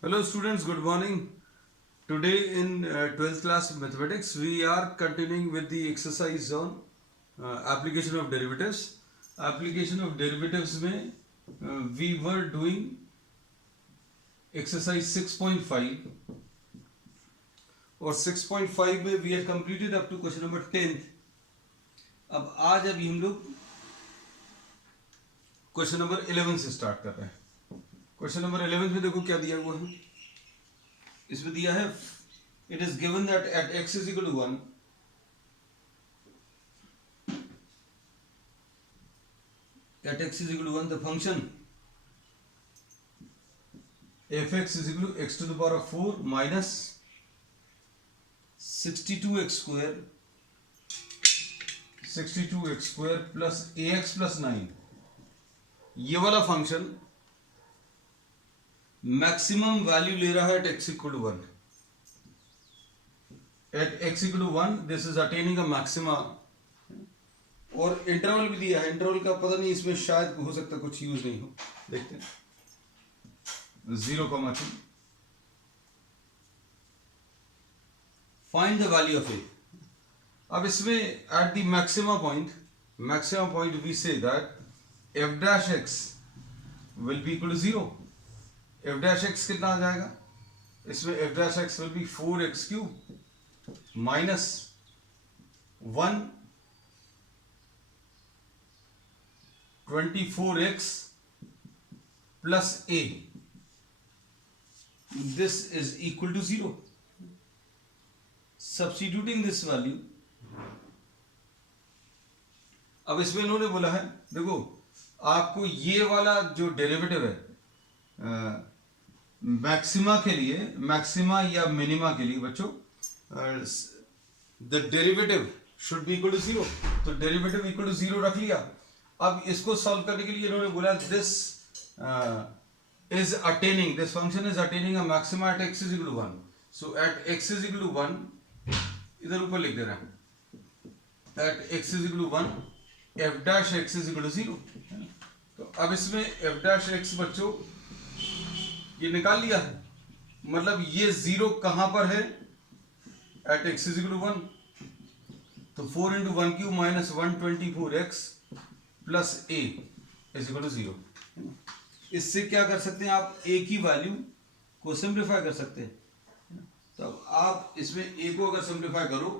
Hello students, good morning. Today in 12th class mathematics we are continuing with the exercise on application of derivatives. Application of derivatives में we were doing exercise 6.5 और 6.5 में we have completed up to question number 10th. अब आज अभी हम लोग question number 11 से start कर रहे हैं. क्वेश्चन नंबर 11 में देखो क्या दिया हुआ है. इसमें दिया है it is given that at x is equal to 1 at x is equal to 1 the function fx is equal to x to the power of 4 minus 62x square plus ax plus 9 ये वाला function maximum value ले रहा है at x equal to 1. At x equal to 1 this is attaining a maxima और interval भी दिया है. Interval का पता नहीं, इसमें शायद हो सकता है कुछ यूज नहीं हो. देखते हैं 0,2. Find the value of a. अब इसमें at the maxima point we say that f dash x will be equal to 0. F dash x कितना आ जाएगा इसमें? F dash x will be 4x cube minus 124x plus a. This is equal to 0. Substituting this value. अब इसमें इन्होंने बोला है देखो आपको ये वाला जो डेरिवेटिव है मैक्सिमा के लिए, मैक्सिमा या मिनिमा के लिए बच्चों the derivative should be equal to 0. तो डेरिवेटिव इक्वल टू 0 रख लिया. अब इसको सॉल्व करने के लिए इन्होंने बोला this is attaining, this function is attaining a maxima at x is equal to 1. So at x is equal to 1 इधर ऊपर लिख दे रहा हूं. At x is equal to 1 f dash x is equal to 0. तो अब इसमें f dash x बच्चों ये निकाल लिया है. मतलब ये 0 कहां पर है? At x is equal to 1. तो 4 into 1 cube minus 124x plus a is equal to 0. इससे क्या कर सकते हैं आप? a की वैल्यू को सिंप्लीफाई कर सकते हैं. तो आप इसमें a को अगर सिंप्लीफाई करो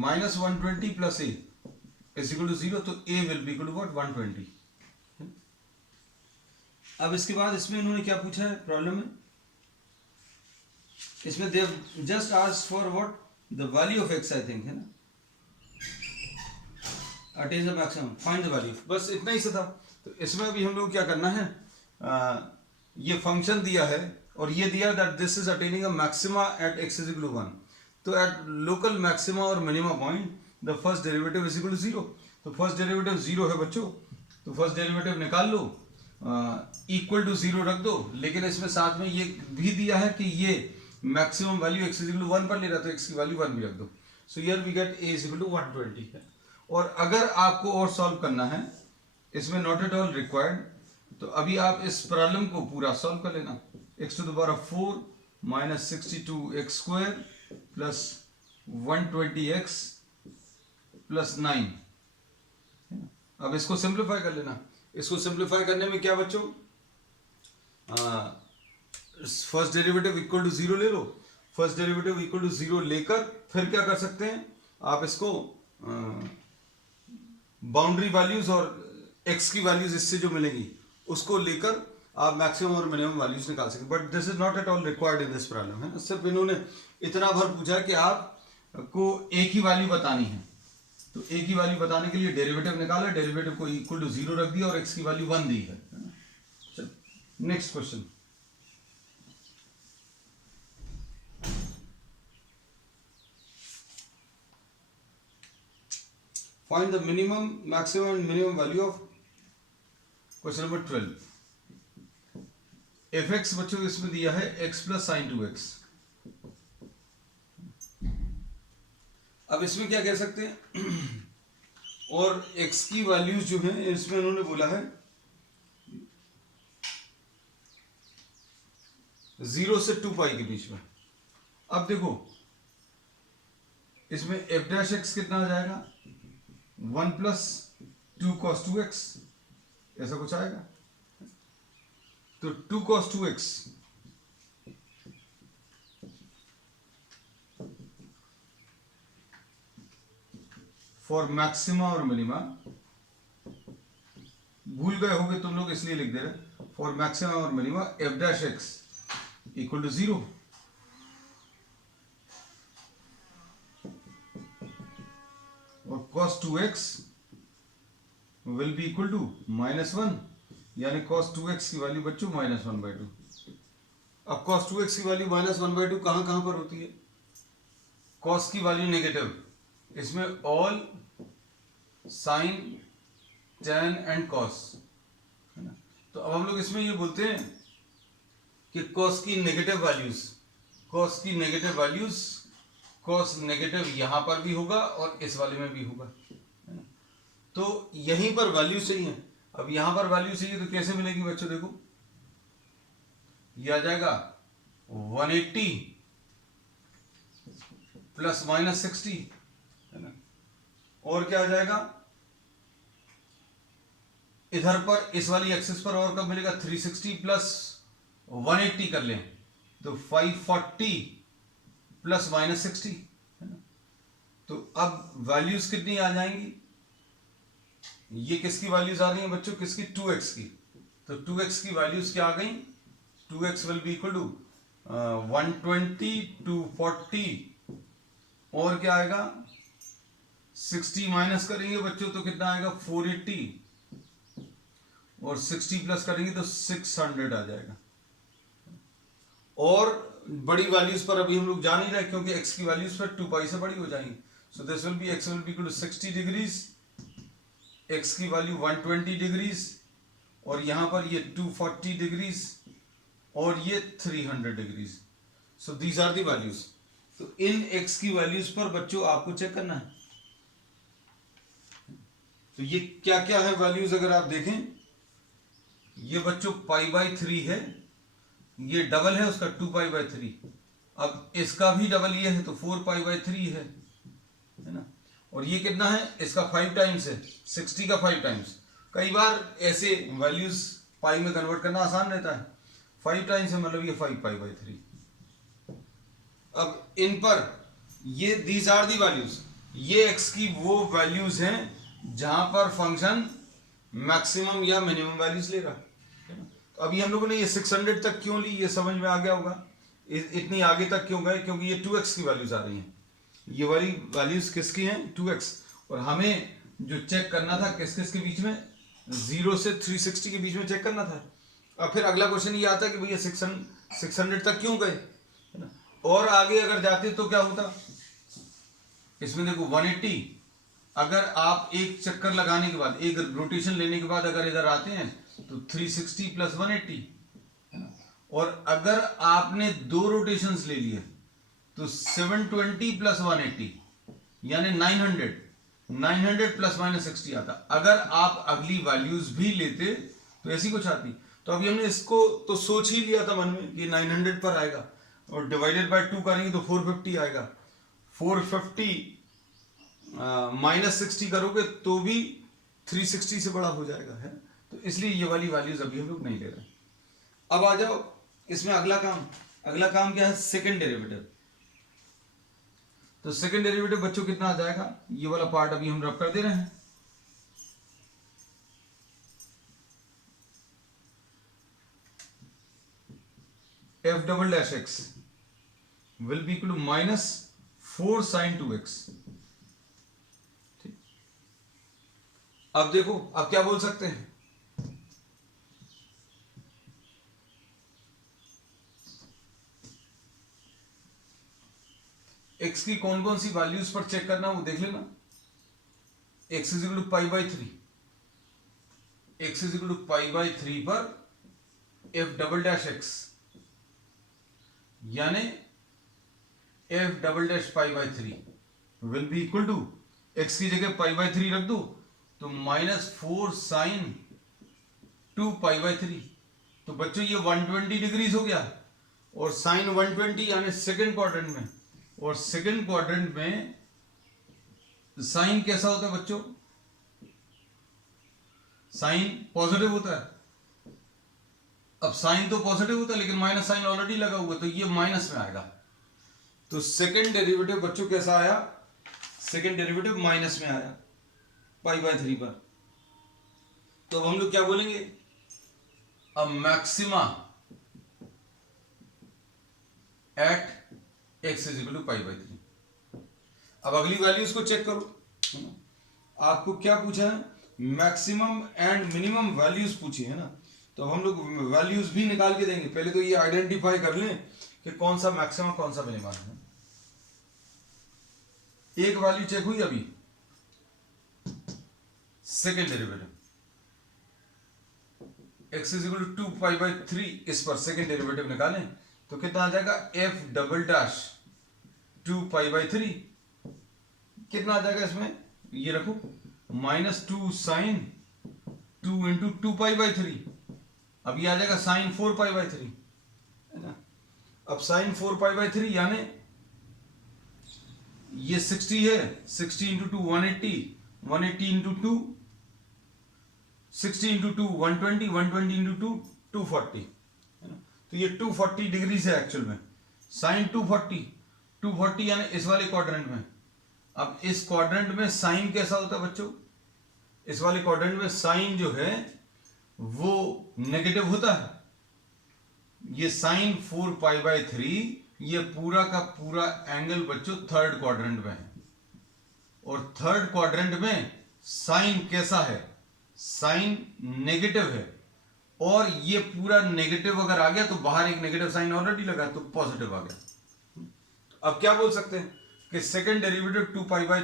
minus 120 plus a is equal to 0. तो a will be equal to what? 120. अब इसके बाद इसमें इन्होंने क्या पूछा है प्रॉब्लम में? इसमें they just asked for what? The value of x I think है ना. Attain the maximum, find the value. बस इतना ही सा था. तो इसमें अभी हम लोग क्या करना है, ये फंक्शन दिया है और ये दिया that this is attaining a maxima at x is equal to 1. तो एट लोकल मैक्सिमा और minima point the first derivative is equal to 0. तो फर्स्ट डेरिवेटिव 0 है बच्चों. तो फर्स्ट डेरिवेटिव निकाल लो, इक्वल टू 0 रख दो. लेकिन इसमें साथ में ये भी दिया है कि ये maximum value x is equal to 1 पर ले रहा, तो x की वैल्यू 1 भी रख दो. So here we get a is equal to 120 है. और अगर आपको और सॉल्व करना है इसमें नॉट एट ऑल रिक्वायर्ड, तो अभी आप इस प्रॉब्लम को पूरा सॉल्व कर लेना. x to the power of 4 minus 62x square plus 120x plus 9. अब इसको सिंप्लीफाई कर लेना. इसको सिंप्लीफाई करने में क्या बच्चों, फर्स्ट डेरिवेटिव इक्वल टू 0 ले लो. फर्स्ट डेरिवेटिव इक्वल टू 0 लेकर फिर क्या कर सकते हैं आप? इसको बाउंड्री वैल्यूज और x की वैल्यूज इससे जो मिलेंगी उसको लेकर आप मैक्सिमम और मिनिमम वैल्यूज निकाल सकते. But this is not at all required in this problem है. सिर्फ इन्होंने इतना भर पूछा है कि आपको a की वैल्यू बतानी है. तो a की वैल्यू बताने के लिए डेरिवेटिव निकाला, डेरिवेटिव को इक्वल टू 0 रख दिया और x की वैल्यू 1 दी है. Next question. Find the minimum, maximum and minimum value of question number 12. fx बच्चों इसमें दिया है x प्लस साइन 2x. अब अब इसमें क्या कह सकते हैं और x की वैल्यूज जो है इसमें उन्होंने बोला है 0 से 2 पाई के बीच में। अब देखो इसमें f डैश x कितना आ जाएगा 1 प्लस 2 cos 2x, ऐसा कुछ आएगा। तो 2 cos 2x फॉर मैक्सिमा और मिनिमा, भूल गए होगे तुम लोग इसलिए लिख दे रहे, फॉर मैक्सिमा और minima f dash x equal to 0 और cos 2x will be equal to -1, यानी cos 2x की वैल्यू बच्चों -1/2। अब cos 2x की वैल्यू -1/2 कहां कहां पर होती है? cos की वैल्यू नेगेटिव, इसमें all sine tan and cos, है ना। तो अब हम लोग इसमें ये बोलते हैं कि cos की नेगेटिव वैल्यूज cos नेगेटिव यहां पर भी होगा और इस वाले में भी होगा, है ना। तो यहीं पर वैल्यू सही है। अब यहां पर वैल्यू सही है तो कैसे मिलेगी बच्चों? देखो ये आ जाएगा 180 प्लस -60, है ना। और क्या आ जाएगा इधर पर इस वाली एक्सिस पर, और कब मिलेगा 360 प्लस 180 कर लें तो 540 प्लस -60, है ना। तो अब वैल्यूज कितनी आ जाएंगी? ये किसकी वैल्यूज आ रही हैं बच्चों? किसकी? 2x की। तो 2x की वैल्यूज क्या आ गई? 2x will be equal to 120 240, और क्या आएगा 60 माइनस करेंगे बच्चों तो कितना आएगा 480, और 60 प्लस करेंगे तो 600 आ जाएगा। और बड़ी वैल्यूज पर अभी हम लोग जा नहीं रहे क्योंकि x की वैल्यूज पर 2 पाई से बड़ी हो जाएंगी। So this will be x will be equal to 60 degrees, x की वैल्यू 120 डिग्रीज, और यहां पर ये 240 डिग्रीज और ये 300 degrees. So these are the values. तो इन x की वैल्यूज पर बच्चों आपको चेक करना है। तो ये क्या क्या है वैल्यूज? अगर आप देखें ये बच्चों π/3 है, ये डबल है उसका 2π/3, अब इसका भी डबल ये है तो 4π/3 है ना। और ये कितना है? इसका 5 टाइम्स है, 60 का 5 टाइम्स। कई बार ऐसे वैल्यूज पाई में कन्वर्ट करना आसान रहता है। 5 टाइम्स है मतलब ये 5π/3। अब इन पर ये दीज आर दी वैल्यूज, ये x की वो वैल्यूज हैं जहां पर फंक्शन मैक्सिमम या मिनिमम वैल्यूज ले रहा है ना। तो अभी हम लोगों ने ये 600 तक क्यों ली, ये समझ में आ गया होगा। इतनी आगे तक क्यों गए? क्योंकि ये 2x की वैल्यूज आ रही हैं। ये वाली वैल्यूज किसकी हैं? 2x। और हमें जो चेक करना था किस किस के बीच में? 0 से 360 के बीच में चेक करना था। अब फिर अगला क्वेश्चन ये आता है कि भैया 600 तक क्यों गए, है ना। और आगे अगर जाते तो क्या होता? इसमें देखो 180, अगर आप एक चक्कर लगाने के बाद, एक रोटेशन लेने के बाद अगर इधर आते हैं तो 360 प्लस 180, है ना। और अगर आपने 2 रोटेशंस ले लिए तो 720 प्लस 180 यानी 900 प्लस -60 आता। अगर आप अगली वैल्यूज भी लेते तो ऐसी कुछ आती। तो अभी हमने इसको तो सोच ही लिया था मन में कि 900 पर आएगा, और डिवाइडेड बाय 2 करेंगे तो 450 आएगा। 450 -60 करोगे तो भी 360 से बड़ा हो जाएगा, है। तो इसलिए ये वाली वैल्यूज अभी हम लोग नहीं ले रहे। अब आ जाओ इसमें अगला काम क्या है? Second derivative. तो सेकंड डेरिवेटिव बच्चों कितना आ जाएगा? ये वाला पार्ट अभी हम रब कर दे रहे हैं। f double dash x will be equal to -4 sin 2x। ठीक, अब देखो अब क्या बोल सकते हैं? x की कौन कौन सी वैल्यूज पर चेक करना वो देख लेना। x is equal to π/3, x is equal to π/3 पर f डबल डैश x यानी f double dash π/3, will be equal to, X की जगह पाई बाय 3 रख दो तो -4 साइन 2 पाई बाय 3। तो बच्चों ये 120 डिग्रीज हो गया, और साइन 120 यानी सेकंड क्वाड्रेंट में, और सेकंड क्वाड्रेंट में साइन कैसा होता है बच्चों, साइन पॉजिटिव होता है। अब साइन तो पॉजिटिव होता है लेकिन माइनस साइन ऑलरेडी लगा हुआ है, तो ये माइनस में आएगा। तो सेकंड डेरिवेटिव बच्चों कैसा आया, सेकंड डेरिवेटिव माइनस में आया पाई बाय 3 पर। तो अब हम लोग क्या बोलेंगे, a maxima at x is equal to pi by 3। अब अगली वैल्यूज को चेक करो, है ना। आपको क्या पूछा है, मैक्सिमम एंड मिनिमम वैल्यूज पूछी है ना। तो हम लोग वैल्यूज भी निकाल के देंगे, पहले तो ये आइडेंटिफाई कर लें कि कौन सा मैक्सिमम कौन सा मिनिमम है। एक वैल्यू चेक हुई अभी, second derivative x is equal to 2 pi by 3, इस पर सेकेंड डेरिवेटिव निकालें तो कितना आ जाएगा, F double dash 2 pi by 3। कितना आ जाएगा इसमें, ये रखो -2 साइन 2 इंटू 2 पाई बाय 3। अब ये आ जाएगा साइन 4 पाई बाय 3, है ना। अब साइन 4 पाई बाय 3 यानी ये 60 है, 60 इंटू 2 180, 180 इंटू 2 60 इंटू 2 120, 120 इंटू 2 240, है ना। तो ये 240 डिग्री से एक्चुअल में साइन 240 यानी इस वाले क्वाड्रेंट में। अब इस क्वाड्रेंट में साइन कैसा होता है बच्चों, इस वाले क्वाड्रेंट में साइन जो है वो नेगेटिव होता है। ये साइन 4 पाई बाय 3, ये पूरा का पूरा एंगल बच्चों थर्ड क्वाड्रेंट में है, और थर्ड क्वाड्रेंट में साइन कैसा है, साइन नेगेटिव है, और ये पूरा नेगेटिव अगर आ गया तो बाहर एक नेगेटिव साइन ऑलरेडी लगा तो पॉजिटिव आ गया। अब क्या बोल सकते हैं कि सेकेंड डेरिवेटिव 2 पाई बाय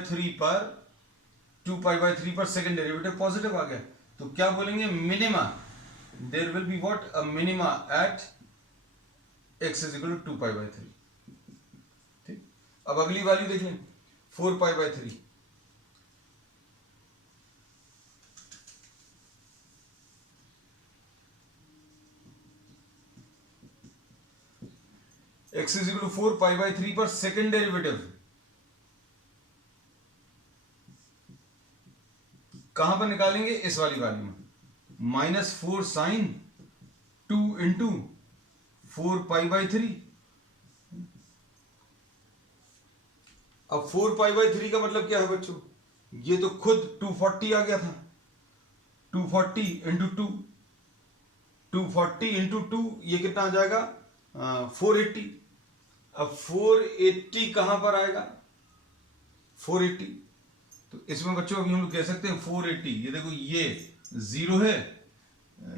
3 पर सेकेंड डेरिवेटिव पॉजिटिव आ गया, तो क्या बोलेंगे, minima, there will be what, a minima at x is equal to 2 pi by 3। ठीक, अब अगली वैल्यू देख लें, 4 pi by 3। x is equal to 4 pi by 3 पर सेकेंड डेरिवेटिव कहां पर निकालेंगे, इस वाली वैल्यू में, -4 साइन 2 इंटू 4 पाई बाय 3। अब 4 पाई बाय 3 का मतलब क्या है बच्चों, ये तो खुद 240 आ गया था, 240 इंटू 2, 240 इंटू 2 ये कितना आ जाएगा, 480। अब 480 कहां पर आएगा, 480, तो इसमें बच्चों अभी हम लोग कह सकते हैं 480, ये देखो ये 0 है,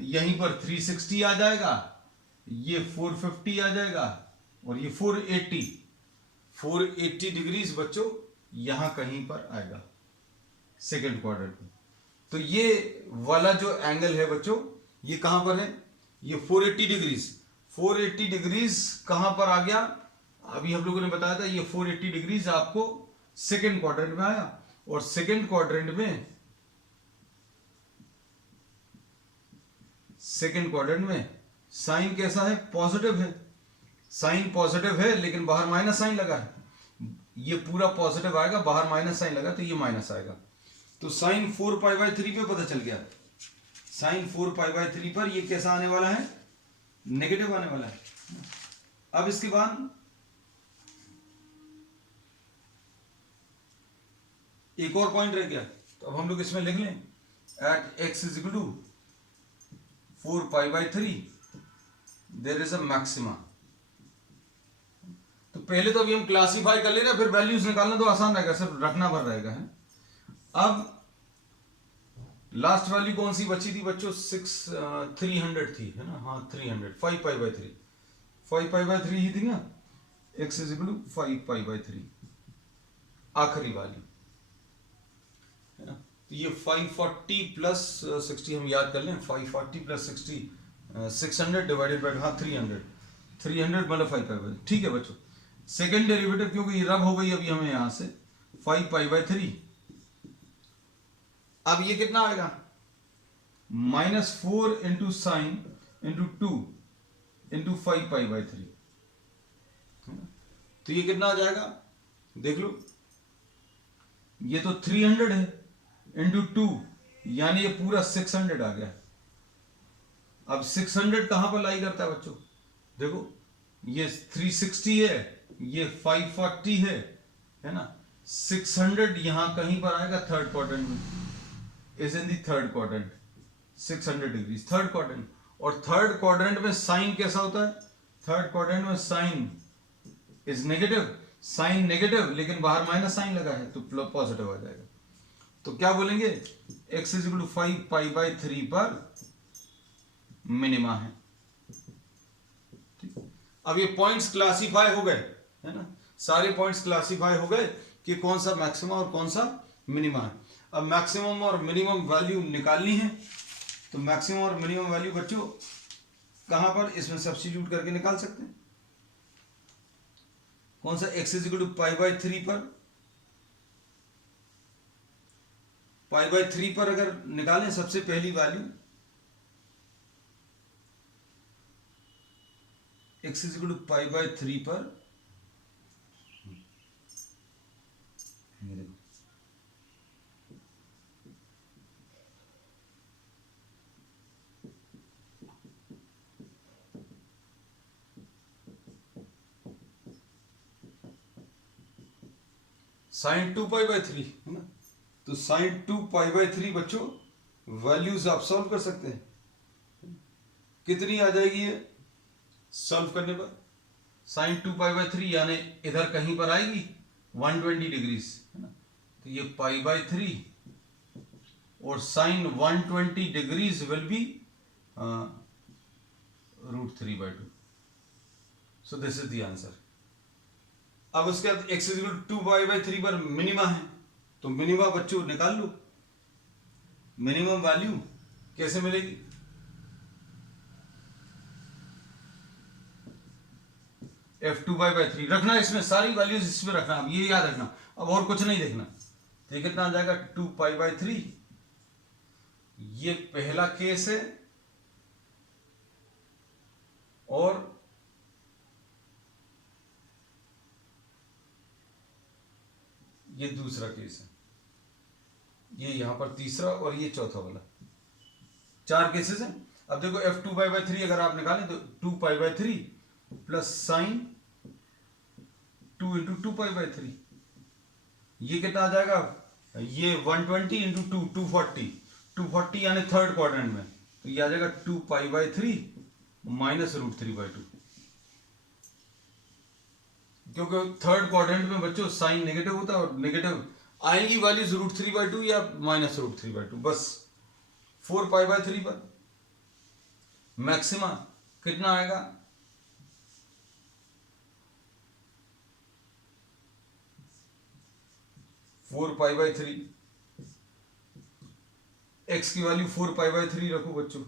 यहीं पर 360 आ जाएगा, ये 450 आ जाएगा, और ये 480 डिग्रीज बच्चों यहां कहीं पर आएगा सेकेंड क्वाड्रेंट में। तो ये वाला जो एंगल है बच्चों ये कहां पर है, ये 480 डिग्रीज कहां पर आ गया, अभी हम लोगों ने बताया था ये 480 डिग्रीज आपको सेकेंड क्वाड्रेंट में आया, और सेकेंड क्वाड्रेंट में साइन कैसा है, पॉजिटिव है, साइन पॉजिटिव है लेकिन बाहर माइनस साइन लगा है, ये पूरा पॉजिटिव आएगा, बाहर माइनस साइन लगा तो ये माइनस आएगा। तो साइन 4 पाई बाय 3 पे पता चल गया, साइन 4 पाई बाय 3 पर ये कैसा आने वाला है, नेगेटिव आने वाला है। अब इसके बाद एक और पॉइंट रह गया, तो अब हम लोग इसमें लिख लें, at x is equal to 4 pi by 3 there is a maxima. तो पहले तो अभी हम क्लासीफाई कर ले रहे हैं, फिर वैल्यूज निकालना तो आसान रहेगा, सिर्फ रखना भर रहेगा है। अब लास्ट वैल्यू कौन सी बची थी बच्चों, 300 थी, है ना, हाँ 300, 5 पाई बाय 3, 5 पाई बाय 3 ही थी ना, x is equal to 5 pi by 3 आखिरी वैल्यू, है ना। तो ये 540 प्लस 60 हम याद कर लें, 540 प्लस 60 600 डिवाइडेड बाय, हाँ 300 मतलब 5 पाई बाय, ठीक है बच्चों। सेकेंड डेरिवेटिव क्योंकि ये रब हो गई अभी हमें यहां से 5 पाई बाय 3। अब ये कितना आएगा, -4 into sine into 2 into 5 pi by 3। तो ये कितना आ जाएगा, देख लो, ये तो 300 है इंटू 2, यानी ये पूरा 600 आ गया। अब 600 कहां पर लाई करता है बच्चों, देखो ये 360 है, ये 540 है ना। 600 यहां कहीं पर आएगा थर्ड क्वाड्रेंट में, is in the third quadrant, 600 degree third quadrant. और थर्ड क्वाड्रेंट में साइन कैसा होता है, थर्ड क्वाड्रेंट में sine is negative, sine negative लेकिन बाहर माइनस साइन लगा है तो पॉजिटिव आ जाएगा। तो क्या बोलेंगे, x is equal to 5 pi by 3 पर मिनिमा है। अब ये पॉइंट्स क्लासीफाई हो गए, है ना, सारे पॉइंट्स क्लासीफाई हो गए कि कौन सा मैक्सिमम और कौन सा मिनिमा है। अब मैक्सिमम और मिनिमम वैल्यू निकालनी है, तो मैक्सिमम और मिनिमम वैल्यू बच्चों कहां पर, इसमें सब्स्टिट्यूट करके निकाल सकते हैं। कौन सा, x is equal to pi by 3 पर, पाई बाय 3 पर अगर निकालें सबसे पहली value, x is equal to pi by 3 पर, ये देखो साइन 2 पाई बाय 3 है ना। तो साइन 2 पाई बाय 3 बच्चों वैल्यूज आप सॉल्व कर सकते हैं, कितनी आ जाएगी ये सॉल्व करने पर, साइन 2 पाई बाय 3 यानी इधर कहीं पर आएगी 120 डिग्रीज, है ना। तो ये पाई बाय 3 और sine 120 degrees will be √3/2। So this is the answer. अब उसके बाद x is equal to 2 pi by 3 पर मिनिमा है, तो मिनिमा बच्चों निकाल लो, मिनिमम वैल्यू कैसे मिलेगी, f2 पाई बाय 3 रखना, इसमें सारी वैल्यूज इसमें रखना, अब ये याद रखना, अब और कुछ नहीं देखना। तो ये कितना आ जाएगा 2 पाई बाय 3, ये पहला केस है और ये दूसरा केस है, ये यहां पर तीसरा और ये चौथा वाला, 4 केसेस हैं। अब देखो f2 पाई बाय 3 अगर आप निकालें तो 2 pi by 3 plus sign 2 into 2 pi by 3, ये कितना आ जाएगा, ये 120 इंटू 2 240 यानी थर्ड क्वाड्रेंट में, तो ये आ जाएगा 2 पाई बाय 3 माइनस √3/2, क्योंकि थर्ड क्वाड्रेंट में बच्चों साइन नेगेटिव होता है और नेगेटिव आएंगी वैल्यूज √3/2 या माइनस √3/2। बस 4 पाई बाय 3 पर मैक्सिमा कितना आएगा, फोर पाई बाय 3, एक्स की वैल्यू 4 पाई बाय 3 रखो बच्चों,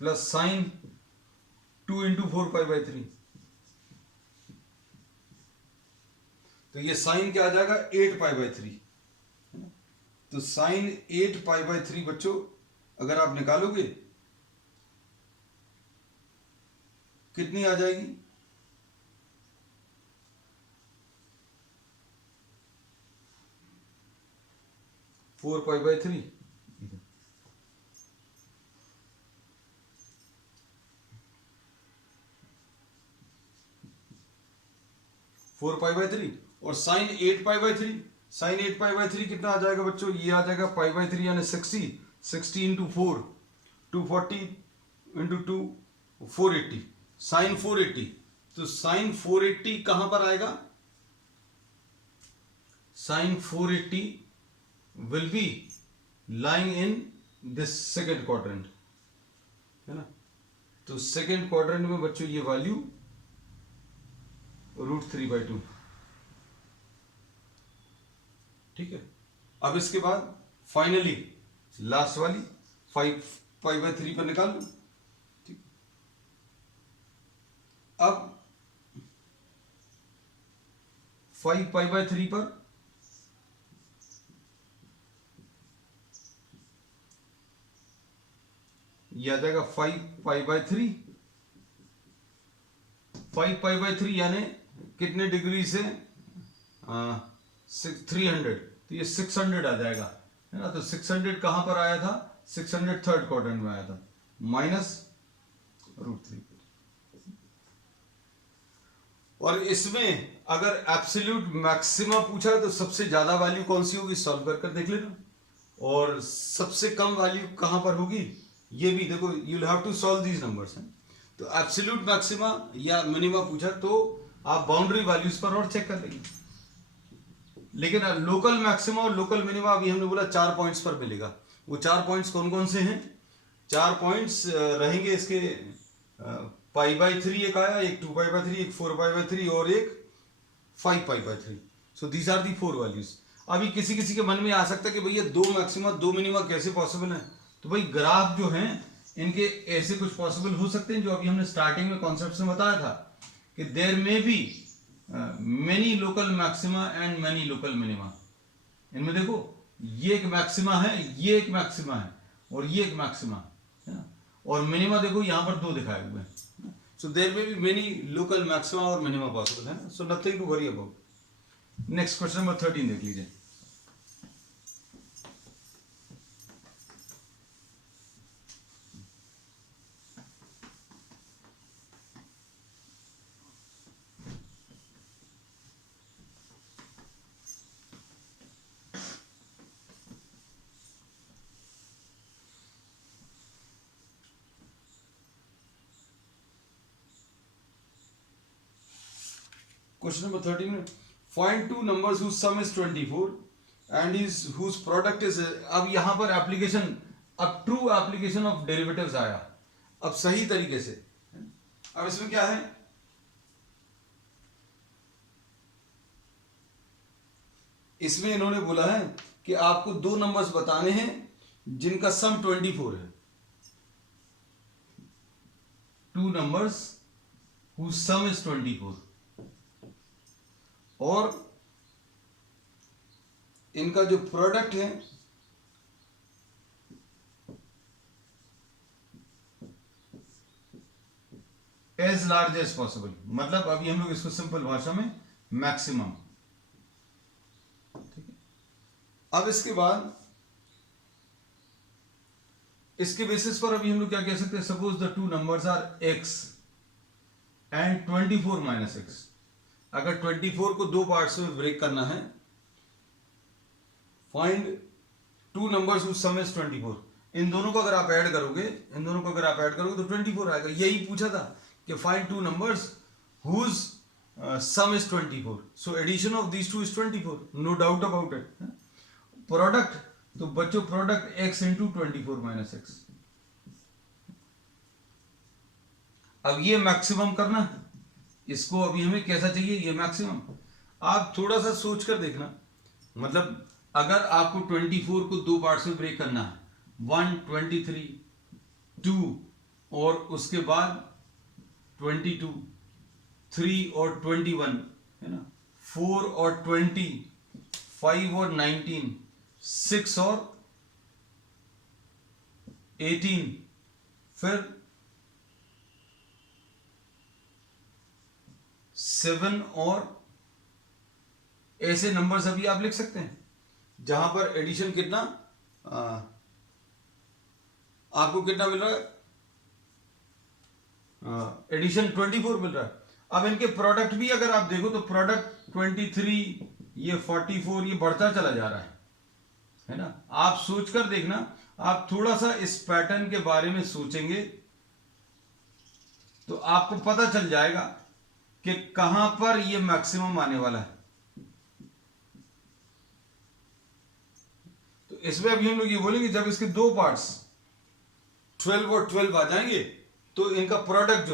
plus sign 2 into 4 pi by 3, तो ये साइन क्या आ जाएगा 8 पाई बाय 3। तो साइन 8 पाई बाय 3 बच्चों अगर आप निकालोगे कितनी आ जाएगी, four pi by 3, 4 pi by 3 और sine 8 pi by 3, sine 8 pi by 3 कितना आ जाएगा बच्चों, ये आ जाएगा पाई बाय 3 यानी 60 इंटू 4 240 इंटू 2 480, साइन 480। तो साइन 480 कहां पर आएगा, sine 480 will be lying in this second quadrant, है ना। तो सेकेंड क्वाड्रेंट में बच्चों ये वैल्यू √3/2, ठीक है। अब इसके बाद फाइनली लास्ट वाली 5 पाई बाय 3 पर निकाल लो, ठीक। अब 5 पाई बाय 3 पर यह आ जाएगा 5 पाई बाय 3। 5 पाई बाय 3 यानी कितने डिग्री से 300, तो ये 600 आ जाएगा, है ना। तो 600 कहां पर आया था, 600 थर्ड क्वाड्रेंट में आया था, माइनस √3। और इसमें अगर एब्सोल्यूट मैक्सिमा पूछा तो सबसे ज्यादा वैल्यू कौन सी होगी, सॉल्व कर कर देख लेना। और सबसे कम वैल्यू कहां पर होगी, ये भी देखो, you will have to solve these numbers हैं। तो एब्सोल्यूट मैक्सिमा या मिनिमा पूछा तो आप बाउंड्री वैल्यूज पर और चेक कर लेंगे। लेकिन लोकल मैक्सिमा और लोकल मिनिमा अभी हमने बोला 4 पॉइंट्स पर मिलेगा। वो 4 पॉइंट्स कौन कौन से हैं, 4 पॉइंट्स रहेंगे इसके, पाई बाय 3 एक आया, एक 2 पाई बाय 3, एक 4 पाई बाय 3 और एक 5 pi by 3। So these are the 4 values. अभी किसी किसी के मन में आ सकता है कि भैया 2 मैक्सिमा 2 मिनिमा कैसे पॉसिबल है। तो भाई ग्राफ जो हैं इनके ऐसे कुछ पॉसिबल हो सकते हैं जो अभी हमने स्टार्टिंग में कॉन्सेप्ट में बताया था कि there may be many local maxima and many local minima. इनमें देखो ये एक मैक्सिमा है, ये एक मैक्सिमा है और ये एक मैक्सिमा है ना। और मिनिमा देखो यहां पर 2 दिखाए हुए हैं। So there may be many local maxima और मिनिमा पॉसिबल है। So nothing to worry about. Next question number 13 देख लीजिए। Question number 13 में find two numbers whose sum is 24 and whose product is, अब यहां पर एप्लीकेशन, अब ट्रू एप्लीकेशन ऑफ डेरिवेटिव्स आया अब सही तरीके से। अब इसमें क्या है, इसमें इन्होंने बोला है कि आपको 2 नंबर्स बताने हैं जिनका सम 24 है। 2 numbers whose sum is 24 और इनका जो प्रोडक्ट है एज लार्ज एज पॉसिबल। मतलब अभी हम लोग इसको सिंपल भाषा में मैक्सिमम, ठीक है। अब इसके बाद इसके बेसिस पर अभी हम लोग क्या कह सकते हैं, suppose the 2 numbers are x and 24 minus x। अगर 24 को 2 पार्ट्स में ब्रेक करना है, find 2 numbers whose sum is 24। इन दोनों को अगर आप ऐड करोगे, तो 24 आएगा। यही पूछा था कि find 2 numbers whose sum is 24। So addition of these 2 is 24, no doubt about it. Product, तो बच्चों product x into 24 minus x। अब ये मैक्सिमम करना है, इसको अभी हमें कैसा चाहिए, ये मैक्सिमम। आप थोड़ा सा सोच कर देखना, मतलब अगर आपको 24 को 2 पार्ट्स में ब्रेक करना है, 1 23 2 और उसके बाद 22 3 और 21, है ना, 4 और 20 5 और 19 6 और 18, फिर 7 और ऐसे नंबर्स अभी आप लिख सकते हैं जहां पर एडिशन कितना आपको कितना मिल रहा है, एडिशन 24 मिल रहा है। अब इनके प्रोडक्ट भी अगर आप देखो तो प्रोडक्ट 23, ये 44, ये बढ़ता चला जा रहा है ना। आप सोचकर देखना, आप थोड़ा सा इस पैटर्न के बारे में सोचेंगे तो आपको पता चल जाएगा कि कहां पर ये मैक्सिमम आने वाला है। तो इसमें अभी हम लोग ये बोलेंगे जब इसके 2 पार्ट्स 12 और 12 आ जाएंगे तो इनका प्रोडक्ट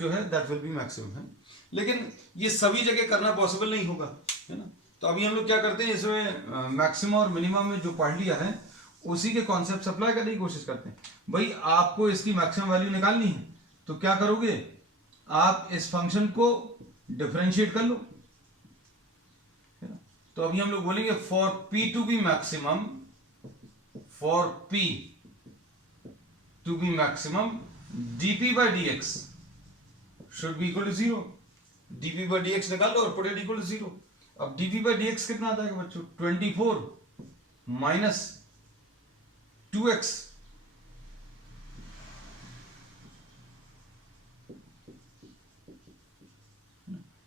जो है दैट विल बी मैक्सिमम है। लेकिन ये सभी जगह करना पॉसिबल नहीं होगा, है ना। तो अभी हम लोग क्या करते हैं, इसमें मैक्सिमम और मिनिमम में जो पढ़ लिया है उसी के कॉन्सेप्ट अप्लाई करने की कोशिश करते हैं। भाई आपको इसकी मैक्सिमम वैल्यू निकालनी है तो क्या करोगे, आप इस फंक्शन को डिफरेंशिएट कर लो, तो अभी हम लोग बोलेंगे for P to be maximum, for P to be maximum dp by dx should be equal to 0. dp by dx निकाल लो और put it equal to 0. अब dp by dx कितना आता है बच्चों? 24 माइनस 2x,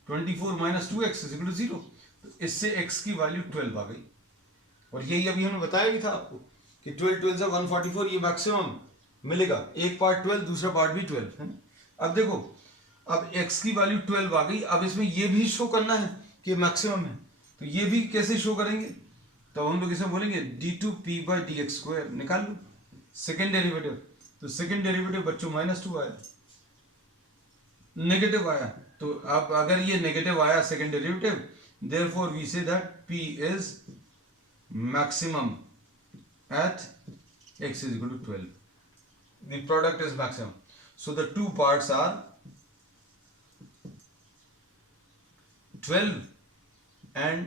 -2x तो इससे x की वैल्यू 12 आ गई। और यही अभी हमने बताया भी था आपको कि 12 से 144 ये मैक्सिमम मिलेगा। एक पार्ट 12, दूसरा पार्ट भी 12 है ना। अब देखो, अब x की वैल्यू 12 आ गई। अब इसमें ये भी शो करना है कि मैक्सिमम है, तो ये भी कैसे शो करेंगे? तो हम लोग इसे बोलेंगे d2p by dx स्क्वायर। निकाल लो सेकेंड डेरिवेटिव। तो सेकेंड डेरिवेटिव बच्चों -2 आया, नेगेटिव आया। तो अब अगर ये नेगेटिव आया second derivative, therefore we say that p is maximum at x is equal to 12. The product is maximum. So the two parts are 12 and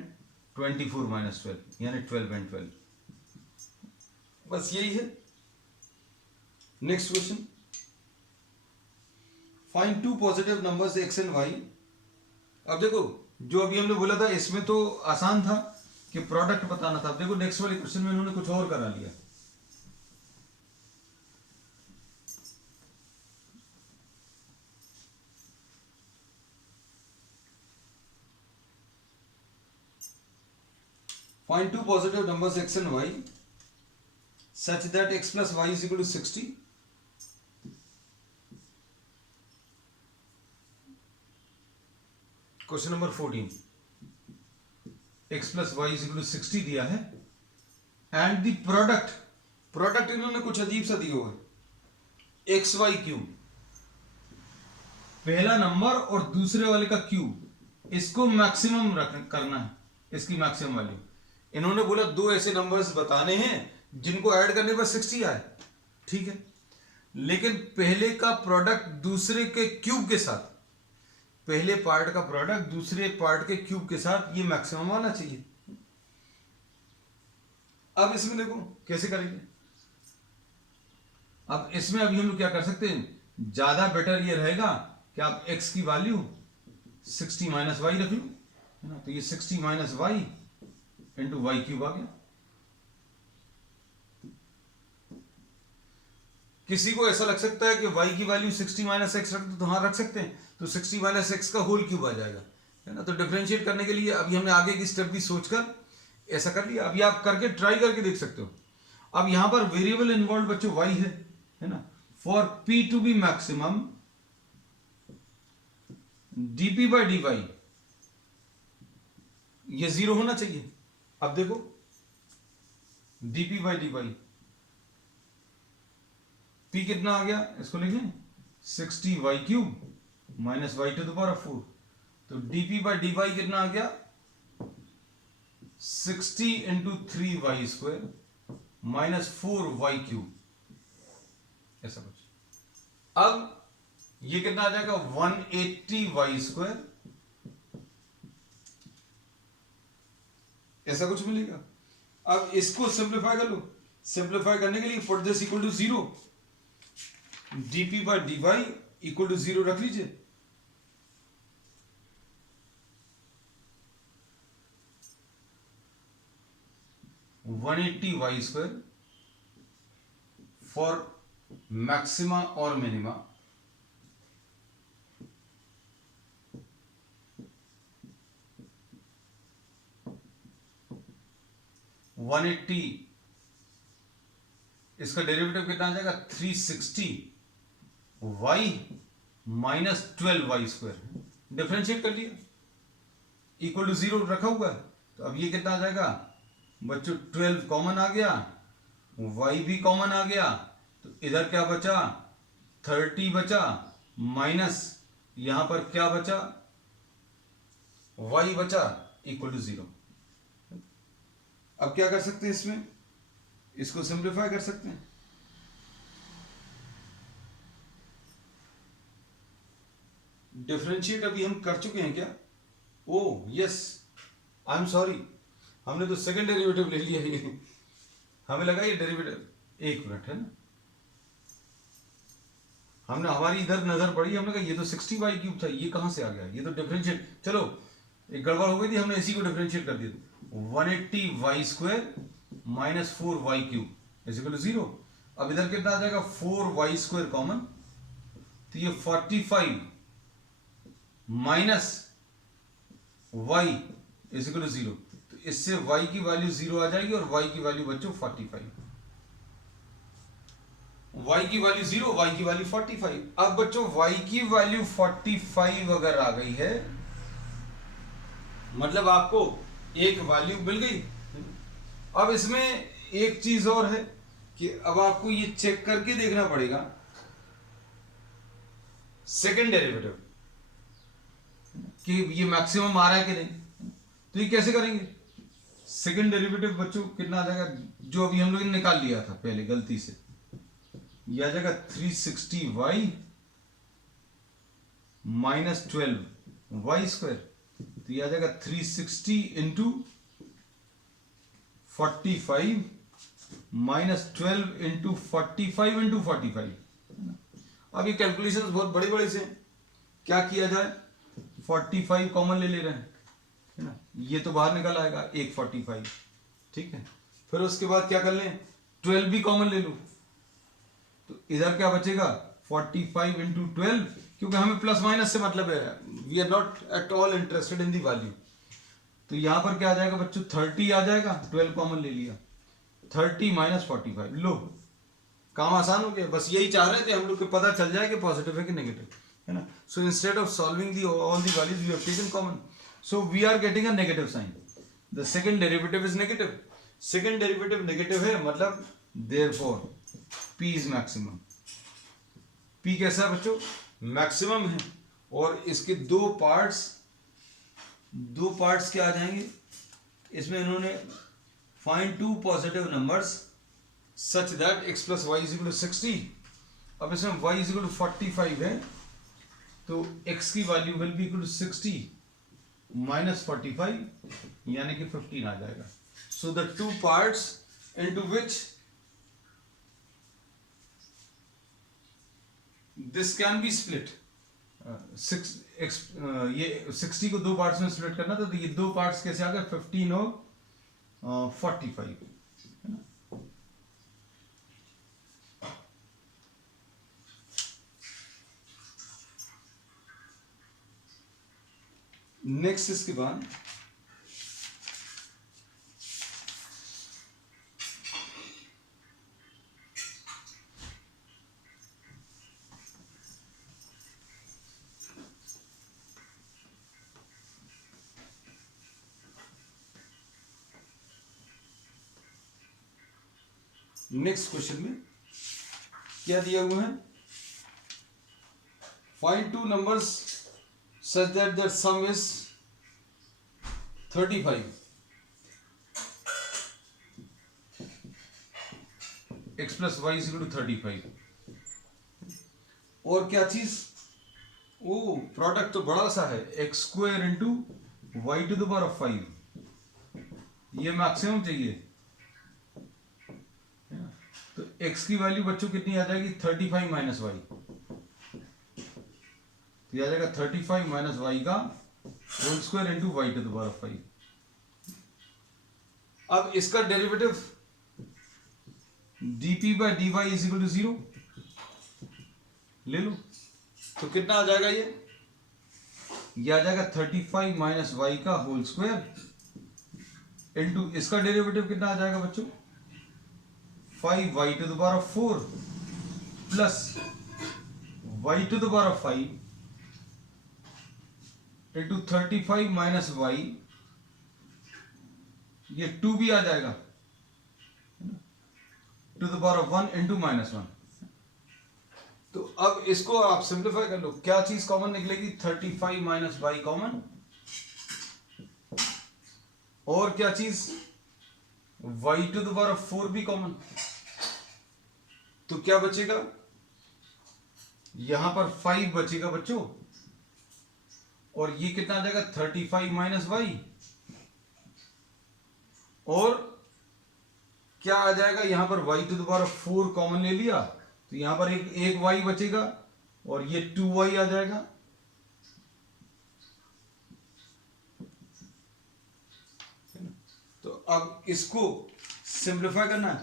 24 minus 12, यानी 12 and 12. बस यही है। Next question, find two positive numbers x and y. अब देखो, जो अभी हमने बोला था इसमें तो आसान था कि प्रोडक्ट बताना था। अब देखो नेक्स्ट वाले क्वेश्चन में इन्होंने कुछ और करा लिया। Find two positive numbers x and y such that x plus y is equal to 60. Question number 14, x plus y is equal to 60 दिया है एंड द प्रोडक्ट इन्होंने कुछ अजीब सा दिया हुआ है, एक्स वाई क्यूब, पहला नंबर और दूसरे वाले का क्यूब, इसको मैक्सिमम करना है, इसकी मैक्सिमम वैल्यू। इन्होंने बोला दो ऐसे नंबर्स बताने हैं जिनको ऐड करने पर 60 आए, ठीक है, लेकिन पहले का प्रोडक्ट दूसरे के क्यूब के साथ, पहले पार्ट का प्रोडक्ट दूसरे पार्ट के क्यूब के साथ ये मैक्सिमम आना चाहिए। अब इसमें देखो कैसे करेंगे। अब इसमें अभी हम लोग क्या कर सकते हैं, ज्यादा बेटर ये रहेगा कि आप x की वैल्यू 60 माइनस वाई रख लो, है ना। तो ये 60 minus y into y cube आ गया। किसी को ऐसा लग सकता है कि y की वैल्यू 60 माइनस एक्स रख दो, तो हाँ रख सकते हैं, तो 60 माइनस एक्स का होल क्यूब आ जाएगा, है ना। तो डिफरेंशिएट करने के लिए अभी हमने आगे की स्टेप भी सोचकर ऐसा कर लिया। अभी आप करके ट्राई करके देख सकते हो। अब यहां पर वेरिएबल इन्वॉल्व बच्चों y है ना। For p to be maximum dp by dy ये 0 होना चाहिए। अब देखो dp by dy p कितना आ गया, इसको लिख लें 60 y cube minus y to the power 4। तो dp by dy कितना आ गया 60 into 3y square minus 4y cube, ऐसा कुछ। अब ये कितना आ जाएगा 180y स्क्वायर, ऐसा कुछ मिलेगा। अब इसको सिंप्लीफाई कर लो। सिंप्लीफाई करने के लिए put this equal to 0, dp by dy equal to 0 रख लीजिए। y स्क्वायर फॉर मैक्सिमा और मिनिमा, इसका डेरिवेटिव कितना आ जाएगा 360 y minus 12y square. Differentiate कर लिया, इक्वल टू 0 रखा हुआ है। तो अब ये कितना आ जाएगा बच्चों 12 कॉमन आ गया, y भी कॉमन आ गया, तो इधर क्या बचा 30 बचा, माइनस यहां पर क्या बचा y बचा इक्वल टू 0। अब क्या कर सकते हैं, इसमें इसको सिंप्लीफाई कर सकते हैं। डिफरेंशिएट अभी हम कर चुके हैं क्या? ओ यस, आई एम सॉरी, हमने तो सेकंड डेरिवेटिव ले लिया है, हमें लगा ये डेरिवेटिव, एक मिनट है ना, हमने हमारी इधर नजर पड़ी, हमने कहा ये तो 60y³ था, ये कहां से आ गया, ये तो डिफरेंशिएट, चलो एक गड़बड़ हो गई थी, हमने इसी को डिफरेंशिएट कर दिया, 180y² minus 4y³ is equal to 0। अब इधर कितना आ जाएगा, 4y² कॉमन, तो ये 45 minus y is equal to 0, तो इससे y की वैल्यू 0 आ जाएगी और y की वैल्यू बच्चों 45, y की वैल्यू 0, y की वैल्यू 45। अब बच्चों y की वैल्यू 45 अगर आ गई है, मतलब आपको एक वैल्यू मिल गई। अब इसमें एक चीज और है कि अब आपको ये चेक करके देखना पड़ेगा सेकंड डेरिवेटिव कि ये मैक्सिमम आ रहा है कि नहीं। तो ये कैसे करेंगे, सेकंड डेरिवेटिव बच्चों कितना आ जाएगा, जो अभी हम लोगों ने निकाल लिया था पहले गलती से, ये आ जाएगा 360y माइनस 12y², तो ये आ जाएगा 360 इंटू 45 माइनस 12 इंटू 45 इंटू 45। अब ये कैलकुलेशंस बहुत बड़े बड़े से, क्या किया जाए, 45 कॉमन ले रहे हैं, है ना, ये तो बाहर निकल आएगा एक 45, ठीक है। फिर उसके बाद क्या कर लें, 12 भी कॉमन ले लो, तो इधर क्या बचेगा 45 इंटू 12, क्योंकि हमें प्लस माइनस से मतलब है, we are not at all interested in the value. तो यहां पर क्या आ जाएगा बच्चों, 30 आ जाएगा, 12 कॉमन ले लिया, 30 माइनस 45, लो काम आसान हो गया। बस यही चाह रहे थे हम लोग को पता चल जाए कि पॉजिटिव है कि नेगेटिव, है ना। So instead of solving the all the values we have taken common, so we are getting a negative sign, the second derivative is negative, second derivative negative है, मतलब therefore P is maximum. P कैसा है बच्चों, maximum है, और इसके दो parts क्या आ जाएंगे इसमें, इन्होंने find two positive numbers such that x plus y is equal to 60। अब इसमें y इज इक्वल टू 45 है, तो x की value will be equal to 60 minus 45, यानी कि 15 आ जाएगा। So the two parts into which this can be split, ये 60 को दो पार्ट्स में स्प्लिट करना था, तो ये दो पार्ट्स कैसे आ गए, 15 और 45, है ना। नेक्स्ट इसके बाद नेक्स्ट क्वेश्चन में क्या दिया हुआ है, find two numbers such that their sum is 35, x plus y is equal to 35, और क्या चीज, ओ प्रोडक्ट तो बड़ा सा है, x² into y to the power of 5, ये मैक्सिमम चाहिए, तो x की वैल्यू बच्चों कितनी आ जाएगी, 35 माइनस वाई, तो आ जाएगा 35 माइनस वाई का whole square into y to the power of 5। अब इसका derivative dp by dy is equal to 0 ले लो, तो कितना आ जाएगा, ये आ जाएगा 35 माइनस वाई का होल स्क्वायर इंटू इसका डेरिवेटिव कितना आ जाएगा बच्चों, 5y to the power of 4 plus y to the power of 5 into 35 minus y, ये 2 भी आ जाएगा to the power of 1 into minus 1। तो अब इसको आप सिंप्लीफाई कर लो, क्या चीज कॉमन निकलेगी, 35 माइनस वाई कॉमन, और क्या चीज y to the power of 4 भी कॉमन, तो क्या बचेगा, यहां पर 5 बचेगा बच्चों, और ये कितना आ जाएगा 35 माइनस वाई, और क्या आ जाएगा, यहां पर y to the power 4 common ले लिया तो यहां पर एक y बचेगा और ये 2y आ जाएगा। तो अब इसको सिंप्लीफाई करना है।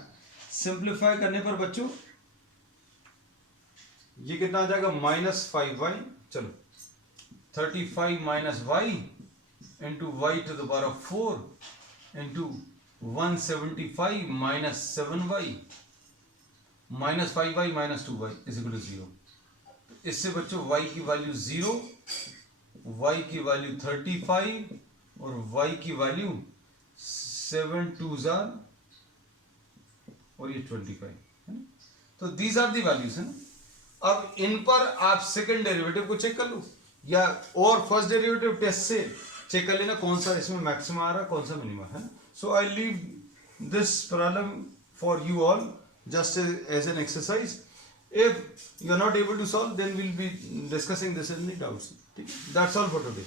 सिंप्लीफाई करने पर बच्चों ये कितना आ जाएगा, -5y, चलो 35 minus y into y to the power of 4 into 175 minus 7y minus 5y minus 2y is equal to 0। इससे बच्चों y की वैल्यू 0, y की वैल्यू 35 और y की वैल्यू 7 2s और ये 25 है ना। तो दीज आर दी वैल्यूज है ना। अब इन पर आप सेकंड डेरिवेटिव को चेक कर लो या और फर्स्ट डेरिवेटिव टेस्ट से चेक कर लेना कौन सा इसमें मैक्सिमम आ रहा है कौन सा मिनिमम है। So I leave this problem for you all just as an exercise. If you are not able to solve, then we'll be discussing this in the doubts. That's all for today.